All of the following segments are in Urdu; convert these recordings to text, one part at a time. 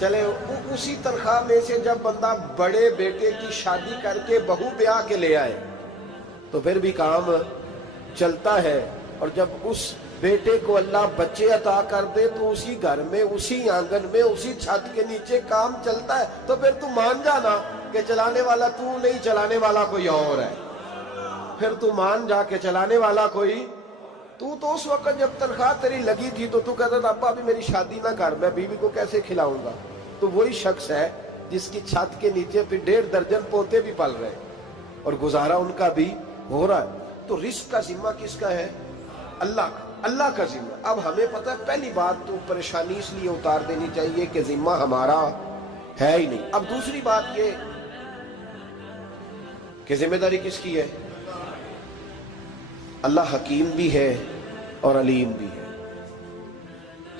چلے اسی تنخواہ میں سے جب بندہ بڑے بیٹے کی شادی کر کے بہو بیاہ کے لے آئے تو پھر بھی کام چلتا ہے. اور جب اس بیٹے کو اللہ بچے عطا کر دے تو اسی گھر میں، اسی آنگن میں، اسی چھت کے نیچے کام چلتا ہے. تو پھر تو مان جانا کہ چلانے والا تو نہیں، چلانے والا کوئی اور ہے. پھر تو مان جا کے چلانے والا کوئی تو اس وقت جب تنخواہ تیری لگی تھی تو کہتا تھا ابا ابھی میری شادی نہ کر، میں بیوی کو کیسے کھلاؤں گا. تو وہی شخص ہے جس کی چھت کے نیچے پھر 1.5 درجن پوتے بھی پل رہے اور گزارا ان کا بھی ہو رہا ہے. تو رزق کا ذمہ کس کا ہے؟ اللہ کا، اللہ کا ذمہ. اب ہمیں پتہ ہے پہلی بات تو پریشانی اس لیے اتار دینی چاہیے کہ ذمہ ہمارا ہے ہی نہیں. اب دوسری بات یہ کہ ذمہ داری کس کی ہے؟ اللہ حکیم بھی ہے اور علیم بھی ہے.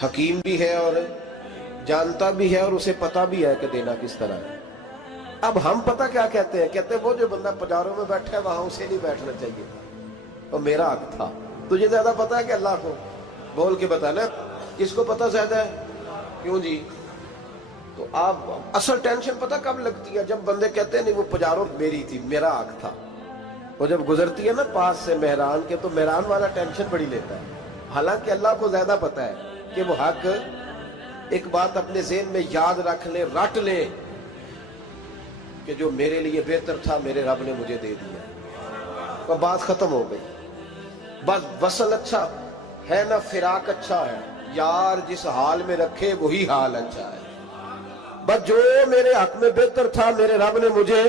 حکیم بھی ہے اور جانتا بھی ہے اور اسے پتہ بھی ہے کہ دینا کس طرح ہے. اب ہم پتہ کیا کہتے ہیں؟ کہتے ہیں وہ جو بندہ پجاروں میں بیٹھا ہے وہاں اسے نہیں بیٹھنا چاہیے تھا، اور میرا حق تھا. تجھے زیادہ پتہ ہے کہ اللہ کو؟ بول کے بتا نا، کس کو پتہ زیادہ ہے؟ کیوں جی؟ تو آپ اصل ٹینشن پتہ کب لگتی ہے؟ جب بندے کہتے ہیں نہیں وہ پجاروں میری تھی، میرا حق تھا. وہ جب گزرتی ہے نا پاس سے مہران کے تو مہران والا ٹینشن بڑی لیتا ہے. حالانکہ اللہ کو زیادہ پتہ ہے کہ وہ حق. ایک بات اپنے ذہن میں یاد رکھ لے، رٹ لے کہ جو میرے لیے بہتر تھا میرے رب نے مجھے دے دیا. اور بات ختم ہو گئی. بس وصل اچھا ہے نہ فراق اچھا ہے، یار جس حال میں رکھے وہی حال اچھا ہے. بس جو میرے حق میں بہتر تھا میرے رب نے مجھے.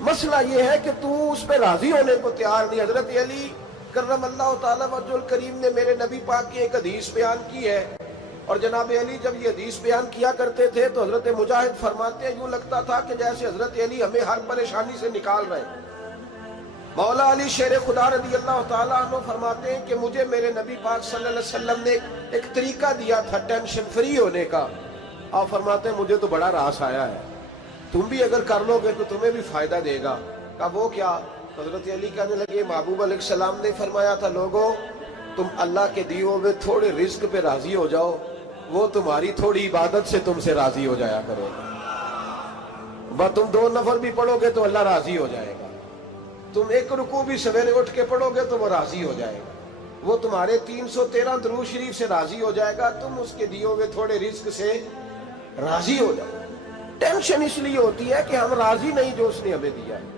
مسئلہ یہ ہے کہ تو اس پہ راضی ہونے کو تیار نہیں. حضرت علی کرم اللہ تعالیٰ وجہ الکریم نے میرے نبی پاک کی ایک حدیث بیان کی ہے، اور جناب علی جب یہ حدیث بیان کیا کرتے تھے تو حضرت مجاہد فرماتے ہیں یوں لگتا تھا کہ جیسے حضرت علی ہمیں ہر پریشانی سے نکال رہے ہیں. مولا علی شیر خدا رضی اللہ تعالیٰ عنہ فرماتے ہیں کہ مجھے میرے نبی پاک صلی اللہ علیہ وسلم نے ایک طریقہ دیا تھا ٹینشن فری ہونے کا. آپ فرماتے ہیں مجھے تو بڑا راس آیا ہے، تم بھی اگر کر لو گے تو تمہیں بھی فائدہ دے گا. کہا وہ کیا؟ حضرت علی کہنے لگے محبوب علیہ السلام نے فرمایا تھا لوگوں تم اللہ کے دیے ہوئے تھوڑے رزق پہ راضی ہو جاؤ، وہ تمہاری تھوڑی عبادت سے تم سے راضی ہو جایا کرے گا. بس تم 2 نفل بھی پڑھو گے تو اللہ راضی ہو جائے گا. تم 1 رکوع بھی سویرے اٹھ کے پڑھو گے تو وہ راضی ہو جائے گا. وہ تمہارے 313 درود شریف سے راضی ہو جائے گا. تم اس کے دیے ہوئے تھوڑے رزق سے راضی ہو جاؤ. ٹینشن اس لیے ہوتی ہے کہ ہم راضی نہیں جو اس نے ہمیں دیا ہے.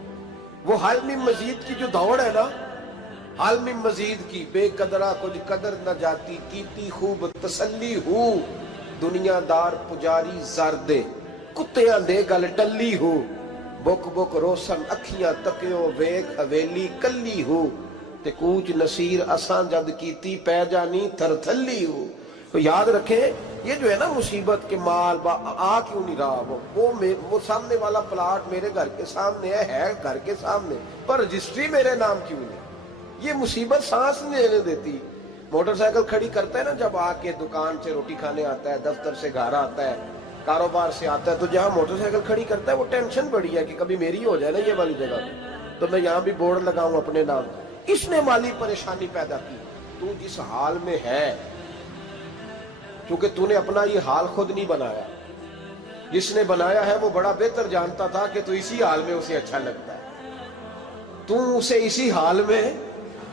وہ حال میں مزید کی جو دوڑ ہے نا، حال میں مزید کی، بے قدرہ کچھ قدر نہ جاتی، کیتی خوب تسلی ہو، دنیا دار پجاری زردے کتیاں دے گل ٹلی ہو، بک بک روشن اکھیاں تکیو ویک حویلی کلی ہو، تے کوچ نصیر اساں جد کیتی پہ جانی تھر تھلی ہو. تو یاد رکھیں یہ جو ہے نا مصیبت کے مال آ کیوں نہیں رہا، وہ سامنے والا پلاٹ میرے گھر کے سامنے ہے گھر کے سامنے، پر رجسٹری میرے نام کیوں نہیں. یہ مصیبت سانس نہیں لینے دیتی. موٹر سائیکل کھڑی کرتا ہے نا جب آ کے دکان سے روٹی کھانے آتا ہے، دفتر سے گھر آتا ہے، کاروبار سے آتا ہے، تو جہاں موٹر سائیکل کھڑی کرتا ہے وہ ٹینشن بڑی ہے کہ کبھی میری ہو جائے نا یہ والی جگہ تو میں یہاں بھی بورڈ لگاؤں اپنے نام. اس نے مالی پریشانی پیدا کی. تو جس حال میں ہے، کیونکہ تو نے اپنا یہ حال خود نہیں بنایا، جس نے بنایا ہے وہ بڑا بہتر جانتا تھا کہ تو اسی حال میں اسے اچھا لگتا ہے. تو اسے اسی حال میں،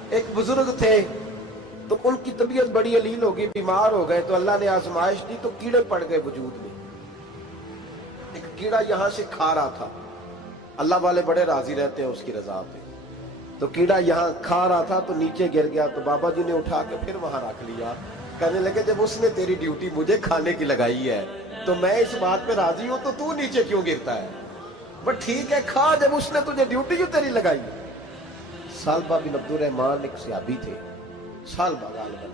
ایک بزرگ تھے تو ان کی طبیعت بڑی علیل ہو گئی، بیمار ہو گئے، تو اللہ نے آزمائش دی تو کیڑے پڑ گئے وجود میں. ایک کیڑا یہاں سے کھا رہا تھا، اللہ والے بڑے راضی رہتے ہیں اس کی رضا پہ. تو کیڑا یہاں کھا رہا تھا تو نیچے گر گیا، تو بابا جی نے اٹھا کے پھر وہاں رکھ لیا. کہنے لگے جب اس نے تیری ڈیوٹی مجھے کھانے کی لگائی ہے تو میں اس بات پہ راضی ہوں، تو نیچے کیوں گرتا ہے؟ بٹ ٹھیک ہے کھا، جب اس نے تجھے ڈیوٹی جو تیری لگائی. سالبہ بن عبد الرحمن ایک صحابی تھے، سالبہ غالباً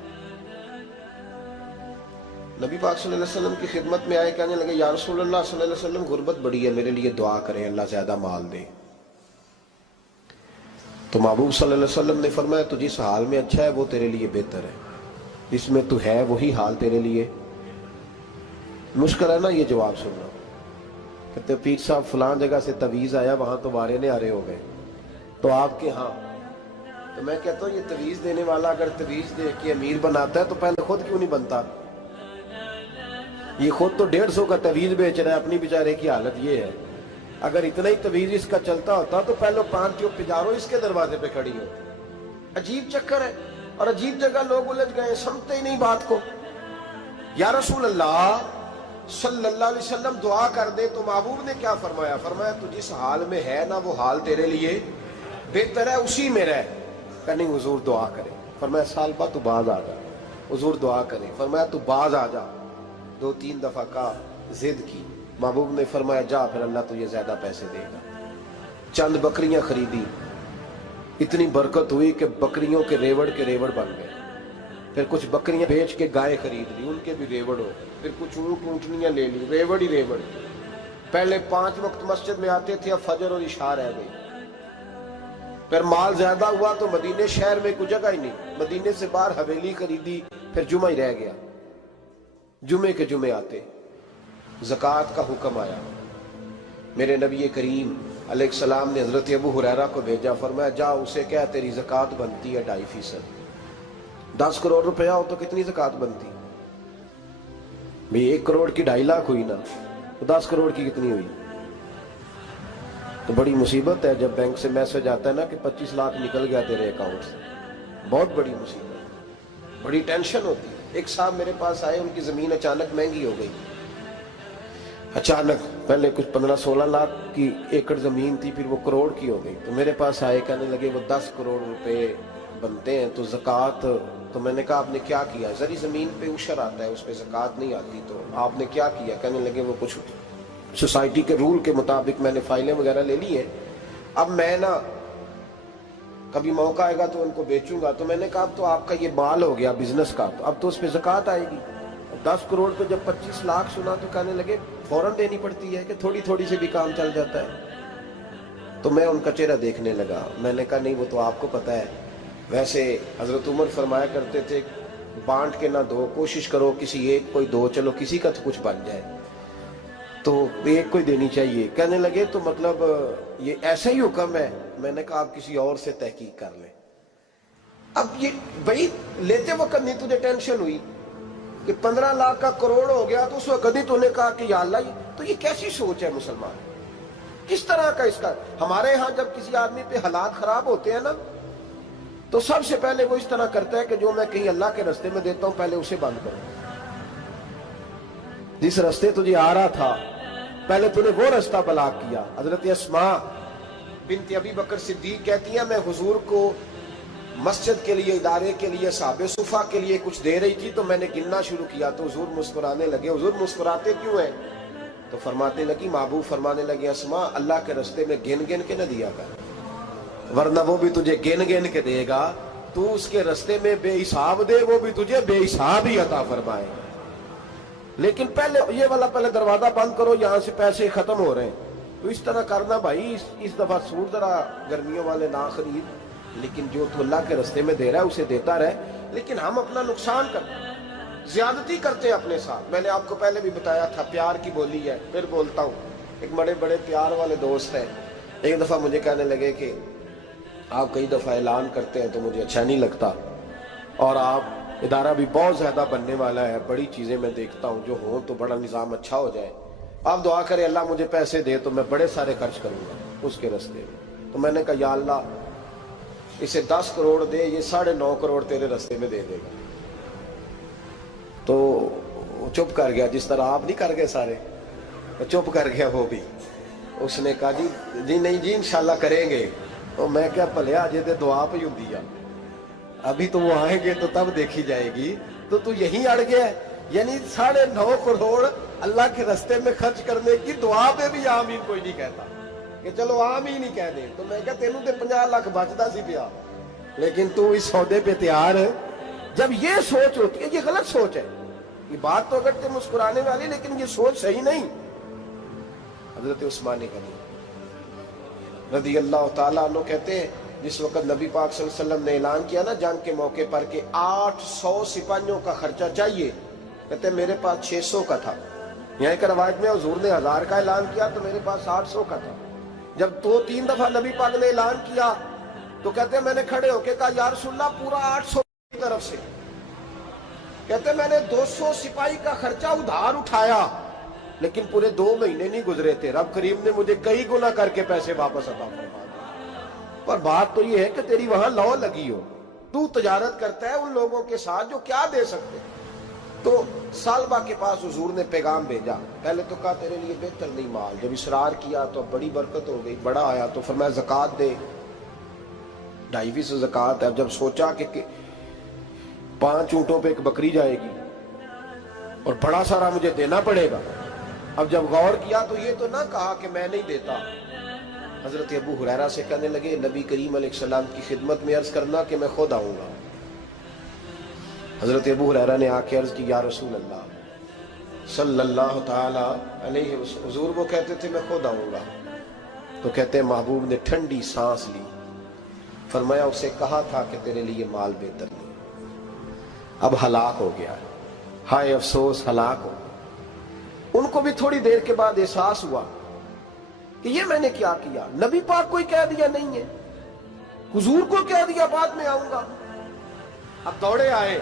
نبی پاک صلی اللہ علیہ وسلم کی خدمت میں آئے. کہنے لگے یا رسول اللہ صلی اللہ علیہ وسلم غربت بڑی ہے، میرے لیے دعا کریں اللہ زیادہ مال دے. تو محبوب صلی اللہ علیہ وسلم نے فرمایا تو جس حال میں اچھا ہے وہ تیرے لیے بہتر ہے، جس میں تو ہے وہی حال تیرے لیے. مشکل ہے نا یہ جواب سننا. کہتے پیر صاحب فلاں جگہ سے تویز آیا، وہاں تو وارے نے آرے ہو گئے، تو آپ کے ہاں. تو میں کہتا ہوں یہ تویز دینے والا اگر تویز دے کے امیر بناتا ہے تو پہلے خود کیوں نہیں بنتا؟ یہ خود تو 150 کا تویز بیچ رہا ہے، اپنی بیچارے کی حالت یہ ہے. اگر اتنا ہی تویز اس کا چلتا ہوتا تو پہلے 5 ٹیوب پجارو اس کے دروازے پہ کھڑی ہوتی. عجیب چکر ہے اور عجیب جگہ لوگ الجھ گئے، سمجھتے ہی نہیں بات کو. یا رسول اللہ صلی اللہ علیہ وسلم دعا کر دے تو محبوب نے کیا فرمایا؟ فرمایا تو جس حال میں ہے نا وہ حال تیرے لیے بہتر ہے، اسی میں رہ. کہ نہیں حضور دعا کرے. فرمایا سال بعد تو باز آ جا. حضور دعا کرے. فرمایا تو باز آ جا. 2-3 دفعہ کا ضد کی. محبوب نے فرمایا جا پھر اللہ تجھے زیادہ پیسے دے گا. چند بکریاں خریدی، اتنی برکت ہوئی کہ بکریوں کے ریوڑ بن گئے. پھر کچھ بکریاں بیچ کے گائے خرید لی، ان کے بھی ریوڑ ہو گئے. پھر کچھ اونٹ اونٹنیاں لے لی، ریوڑ ہی ریوڑ. پہلے 5 وقت مسجد میں آتے تھے، اب فجر اور عشاء رہ گئی. پھر مال زیادہ ہوا تو مدینے شہر میں کوئی جگہ ہی نہیں، مدینے سے باہر حویلی خریدی، پھر جمعہ ہی رہ گیا. جمعے کے جمعے آتے. زکوٰۃ کا حکم آیا. میرے نبی کریم علیہ السلام نے حضرت ابو ہریرہ کو بھیجا. فرمایا جا اسے کہہ تیری زکوٰۃ بنتی ہے 2.5%. 10 کروڑ روپیہ ہو تو کتنی زکوٰۃ بنتی؟ بھئی 1 کروڑ کی 2.5 لاکھ ہوئی نا، تو 10 کروڑ کی کتنی ہوئی؟ تو بڑی مصیبت ہے جب بینک سے میسج آتا ہے نا کہ 25 لاکھ نکل گیا تیرے اکاؤنٹ سے. بہت بڑی مصیبت، بڑی ٹینشن ہوتی ہے. ایک صاحب میرے پاس آئے، ان کی زمین اچانک مہنگی ہو گئی. اچانک پہلے کچھ 15-16 لاکھ کی ایکڑ زمین تھی، پھر وہ کروڑ کی ہو گئی. تو میرے پاس آئے، کہنے لگے وہ 10 کروڑ روپے بنتے ہیں تو زکوٰۃ. تو میں نے کہا آپ نے کیا کیا؟ ذری زمین پہ عشر آتا ہے، اس پہ زکوٰۃ نہیں آتی، تو آپ نے کیا کیا؟ کہنے لگے وہ کچھ سوسائٹی کے رول کے مطابق میں نے فائلیں وغیرہ لے لی ہیں، اب میں نا کبھی موقع آئے گا تو ان کو بیچوں گا. تو میں نے کہا اب تو آپ کا یہ مال ہو گیا بزنس کا، تو اب تو اس پہ زکوٰۃ آئے گی. 10 کروڑ پہ جب 25 لاکھ سنا تو کہنے لگے فوراً دینی پڑتی ہے کہ تھوڑی تھوڑی سے بھی کام چل جاتا ہے. تو میں ان کا چہرہ دیکھنے لگا. میں نے کہا نہیں وہ تو آپ کو پتہ ہے. ویسے حضرت عمر فرمایا کرتے تھے بانٹ کے نہ دو، کوشش کرو کسی ایک کو ہی دو، چلو کسی کا تو کچھ بن جائے. تو ایک کو ہی دینی چاہیے. کہنے لگے تو مطلب یہ ایسا ہی حکم ہے؟ میں نے کہا آپ کسی اور سے تحقیق کر لیں. اب یہ بھائی لیتے وقت نہیں تجھے ٹینشن ہوئی کہ 15 لاکھ کا کروڑ ہو گیا تو اس وقت ہی تو نے کہا کہ یا اللہ. تو یہ کیسی سوچ ہے مسلمان؟ کس طرح کا اس کا؟ ہمارے ہاں جب کسی آدمی پہ حالات خراب ہوتے ہیں نا تو سب سے پہلے وہ اس طرح کرتا ہے کہ جو میں کہیں اللہ کے رستے میں دیتا ہوں پہلے اسے بند کروں. جس رستے تجھے آ رہا تھا پہلے تو نے وہ رستہ بلاک کیا. حضرت اسماء بنت ابی بکر صدیق کہتی ہیں میں حضور کو مسجد کے لیے، ادارے کے لیے، صحابہ صفہ کے لیے کچھ دے رہی تھی تو میں نے گننا شروع کیا تو حضور مسکرانے لگے. حضور مسکراتے کیوں ہیں؟ تو فرماتے لگی، محبوب فرمانے لگے اسماء اللہ کے رستے میں گن گن کے نہ دیا کر، ورنہ وہ بھی تجھے گن گن کے دے گا. تو اس کے رستے میں بے حساب دے، وہ بھی تجھے بے حساب ہی عطا فرمائے. لیکن پہلے یہ والا پہلے دروازہ بند کرو، یہاں سے پیسے ختم ہو رہے ہیں. تو اس طرح کرنا بھائی. اس دفعہ سوٹ ذرا گرمیوں والے نہ خرید، لیکن جو تو اللہ کے رستے میں دے رہا ہے اسے دیتا رہے. لیکن ہم اپنا نقصان کرتے ہیں، زیادتی کرتے ہیں اپنے ساتھ. میں نے آپ کو پہلے بھی بتایا تھا پیار کی بولی ہے، پھر بولتا ہوں. ایک بڑے بڑے پیار والے دوست ہیں، ایک دفعہ مجھے کہنے لگے کہ آپ کئی دفعہ اعلان کرتے ہیں تو مجھے اچھا نہیں لگتا، اور آپ ادارہ بھی بہت زیادہ بننے والا ہے، بڑی چیزیں میں دیکھتا ہوں جو ہوں تو بڑا نظام اچھا ہو جائے. آپ دعا کریں اللہ مجھے پیسے دے تو میں بڑے سارے خرچ کروں گا اس کے رستے میں. تو میں نے کہا یا اللہ اسے 10 کروڑ دے، یہ 9.5 کروڑ تیرے رستے میں دے دے گا. تو چپ کر گیا، جس طرح آپ نہیں کر گئے سارے، چپ کر گیا وہ بھی. اس نے کہا جی نہیں جی انشاءاللہ کریں گے. تو میں کیا بھلیا اجے تے دعا پہ ہوں دیا، ابھی تو وہ آئیں گے تو تب دیکھی جائے گی. تو یہیں اڑ گیا ہے. یعنی 9.5 کروڑ اللہ کے رستے میں خرچ کرنے کی دعا پہ بھی آمین کوئی نہیں کہتا کہ چلو آمین ہی کہہ دے. تو میں کہا تینوں تے 50 لاکھ بچتا سی پیا، لیکن تو اس سودے پہ تیار ہے. جب یہ سوچ ہوتی ہے، یہ غلط سوچ ہے. یہ بات تو اگر تے مسکرانے والی، لیکن یہ سوچ صحیح نہیں. حضرت عثمان غنی رضی اللہ تعالیٰ عنہ کہتے ہیں جس وقت نبی پاک صلی اللہ علیہ وسلم نے اعلان کیا نا جنگ کے موقع پر کہ 800 سپاہیوں کا خرچہ چاہیے، کہتے ہیں میرے پاس 600 کا تھا. یہاں ایک روایت میں حضور نے 1000 کا اعلان کیا تو میرے پاس 800 کا تھا. جب 2-3 دفعہ نبی پاک نے اعلان کیا تو کہتے ہیں میں نے کھڑے ہو کے کہا یا رسول اللہ پورا 800 کی طرف سے. کہتے میں نے 200 سپاہی کا خرچہ ادھار اٹھایا لیکن پورے 2 مہینے نہیں گزرے تھے، رب کریم نے مجھے کئی گنا کر کے پیسے واپس عطا فرما دیے۔ پر بات تو یہ ہے کہ تیری وہاں لو لگی ہو، تو تجارت کرتا ہے ان لوگوں کے ساتھ جو کیا دے سکتے۔ تو سالبہ کے پاس حضور نے پیغام بھیجا، پہلے تو کہا تیرے لیے بہتر نہیں مال، جب اصرار کیا تو بڑی برکت ہو گئی، بڑا آیا تو فرمایا زکوٰۃ دے، 2.5 زکوٰۃ ہے۔ جب سوچا کہ 5 اونٹوں پہ ایک بکری جائے گی اور بڑا سارا مجھے دینا پڑے گا، اب جب غور کیا تو یہ تو نہ کہا کہ میں نہیں دیتا۔ حضرت ابو ہریرہ سے کہنے لگے نبی کریم علیہ السلام کی خدمت میں عرض کرنا کہ میں خود آؤں گا۔ حضرت ابو ہریرہ نے آ کے عرض کی یا رسول اللہ صلی اللہ تعالی علیہ وسلم، حضور وہ کہتے تھے میں خود آؤں گا، تو کہتے ہیں محبوب نے ٹھنڈی سانس لی، فرمایا اسے کہا تھا کہ تیرے لیے مال بہتر نہیں، اب ہلاک ہو گیا، ہائے افسوس ہلاک ہو گیا۔ ان کو بھی تھوڑی دیر کے بعد احساس ہوا کہ یہ میں نے کیا کیا، نبی پاک کوئی کہہ دیا نہیں ہے، حضور کو کہہ دیا بعد میں آؤں گا۔ اب دوڑے آئے،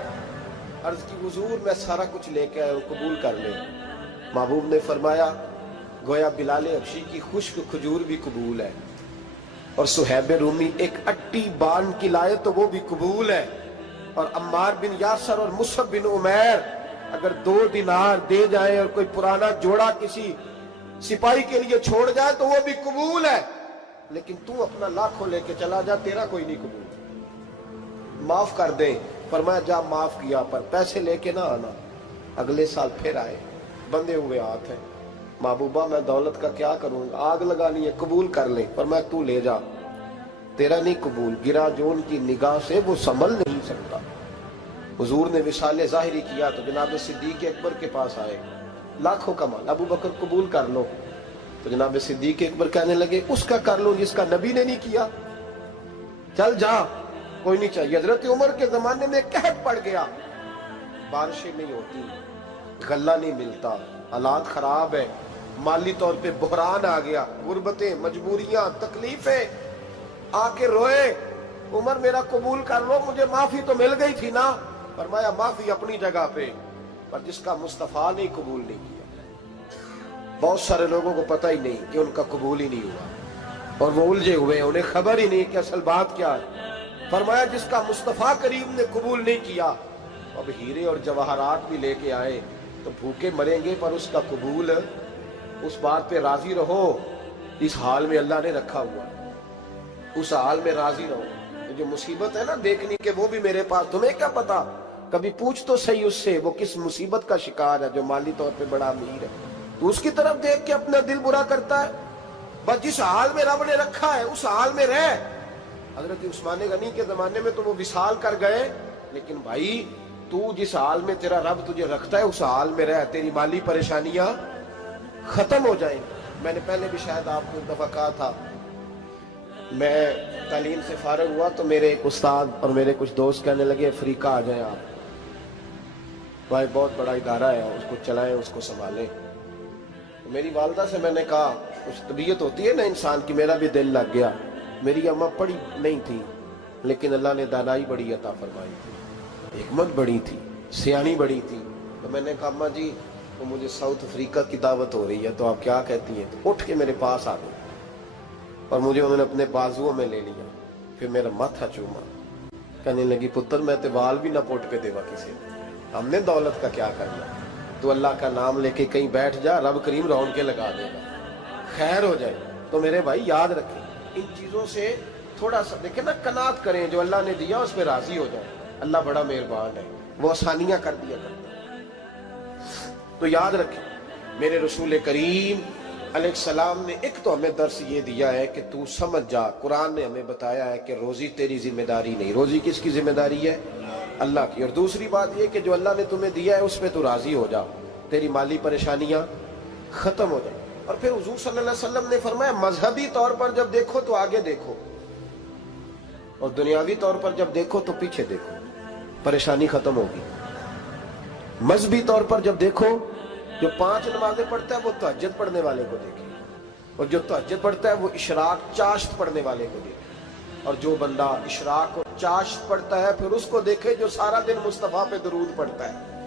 عرض کی حضور میں سارا کچھ لے کے آیا ہوں، قبول کر لیں۔ محبوب نے فرمایا گویا بلال حبشی کی خشک کھجور بھی قبول ہے، اور صہیب رومی ایک اٹی بان کی لائے تو وہ بھی قبول ہے، اور عمار بن یاسر اور مصعب بن عمیر اگر 2 دینار دے جائیں اور کوئی پرانا جوڑا کسی سپاہی کے لیے چھوڑ جائے تو وہ بھی قبول ہے، لیکن تو اپنا لاکھوں لے کے چلا جا، تیرا کوئی نہیں قبول، معاف کر دیں۔ فرمایا جا معاف کیا، پر پیسے لے کے نہ آنا۔ اگلے سال پھر آئے، بندے ہوئے ہاتھ ہیں، محبوبہ میں دولت کا کیا کروں، آگ لگانی ہے، قبول کر لیں۔ فرمایا تو لے جا، تیرا نہیں قبول، گرا جو ان کی نگاہ سے وہ سنبھل نہیں سکتا۔ حضور نے وصال ظاہری کیا تو جناب صدیق اکبر کے پاس آئے، لاکھوں کا مال، ابو بکر قبول کر لو، تو جناب صدیق اکبر کہنے لگے اس کا کر لو جس کا نبی نے نہیں کیا، چل جا کوئی نہیں چاہیے۔ حضرت عمر کے زمانے میں قحط پڑ گیا، بارشیں نہیں ہوتی، غلہ نہیں ملتا، حالات خراب ہے، مالی طور پہ بحران آ گیا، غربتیں، مجبوریاں، تکلیفیں، آ کے روئے، عمر میرا قبول کر لو، مجھے معافی تو مل گئی تھی نا۔ فرمایا معافی اپنی جگہ پہ، پر جس کا مصطفیٰ نے قبول نہیں کیا۔ بہت سارے لوگوں کو پتہ ہی نہیں کہ ان کا قبول ہی نہیں ہوا، اور وہ الجھے ہوئے، انہیں خبر ہی نہیں کہ اصل بات کیا ہے۔ فرمایا جس کا مصطفیٰ کریم نے قبول نہیں کیا، اب ہیرے اور جواہرات بھی لے کے آئے تو بھوکے مریں گے، پر اس کا قبول، اس بات پہ راضی رہو، اس حال میں اللہ نے رکھا ہوا، اس حال میں راضی رہو۔ جو مصیبت ہے نا دیکھنی کہ وہ بھی میرے پاس، تمہیں کیا پتا، کبھی پوچھ تو صحیح اس سے وہ کس مصیبت کا شکار ہے، جو مالی طور پہ بڑا امیر ہے، تو اس کی طرف دیکھ کے اپنا دل برا کرتا ہے۔ بس جس حال میں رب نے رکھا ہے اس حال میں رہ۔ حضرت عثمان غنی کے زمانے میں تو وہ وصال کر گئے، لیکن بھائی تو جس حال میں تیرا رب تجھے رکھتا ہے اس حال میں رہ، تیری مالی پریشانیاں ختم ہو جائیں۔ میں نے پہلے بھی شاید آپ کو ایک دفعہ کہا تھا، میں تعلیم سے فارغ ہوا تو میرے ایک استاد اور میرے کچھ دوست کہنے لگے افریقہ آ جائیں آپ، بھائی بہت بڑا ادارہ ہے، اس کو چلائیں، اس کو سنبھالیں۔ میری والدہ سے میں نے کہا، کچھ طبیعت ہوتی ہے نا انسان کی، میرا بھی دل لگ گیا۔ میری اماں پڑھی نہیں تھی لیکن اللہ نے دانائی بڑی عطا فرمائی تھی، حکمت بڑی تھی، سیانی بڑی تھی۔ تو میں نے کہا اماں جی وہ مجھے ساؤتھ افریقہ کی دعوت ہو رہی ہے تو آپ کیا کہتی ہیں؟ تو اٹھ کے میرے پاس آ گئی اور مجھے انہوں نے اپنے بازوؤں میں لے لیا، پھر میرا ماتھا چوما، کہنے لگی پتر میں تے وال بھی نہ پوٹ پہ دیوا کسی نے، ہم نے دولت کا کیا کرنا، تو اللہ کا نام لے کے کہیں بیٹھ جا، رب کریم رون کے لگا دے گا، خیر ہو جائے۔ تو میرے بھائی یاد رکھیں ان چیزوں سے تھوڑا سا دیکھیں نا، قناعت کریں، جو اللہ نے دیا اس پہ راضی ہو جائے، اللہ بڑا مہربان ہے، وہ آسانیاں کر دیا کرتا ہے۔ تو یاد رکھیں میرے رسول کریم علیہ السلام نے ایک تو ہمیں درس یہ دیا ہے کہ تو سمجھ جا، قرآن نے ہمیں بتایا ہے کہ روزی تیری ذمہ داری نہیں، روزی کس کی ذمہ داری ہے؟ اللہ کی۔ اور دوسری بات یہ کہ جو اللہ نے تمہیں دیا ہے اس پہ تو راضی ہو جا، تیری مالی پریشانیاں ختم ہو جائیں۔ اور پھر حضور صلی اللہ علیہ وسلم نے فرمایا مذہبی طور پر جب دیکھو تو آگے دیکھو، اور دنیاوی طور پر جب دیکھو تو پیچھے دیکھو، پریشانی ختم ہوگی۔ مذہبی طور پر جب دیکھو، جو 5 نمازیں پڑھتا ہے وہ تہجد پڑھنے والے کو دیکھے، اور جو تہجد پڑھتا ہے وہ اشراق چاشت پڑھنے والے کو دیکھے، اور جو بندہ اشراق اور چاشت پڑھتا ہے پھر اس کو دیکھے جو سارا دن مصطفیٰ پہ درود پڑھتا ہے۔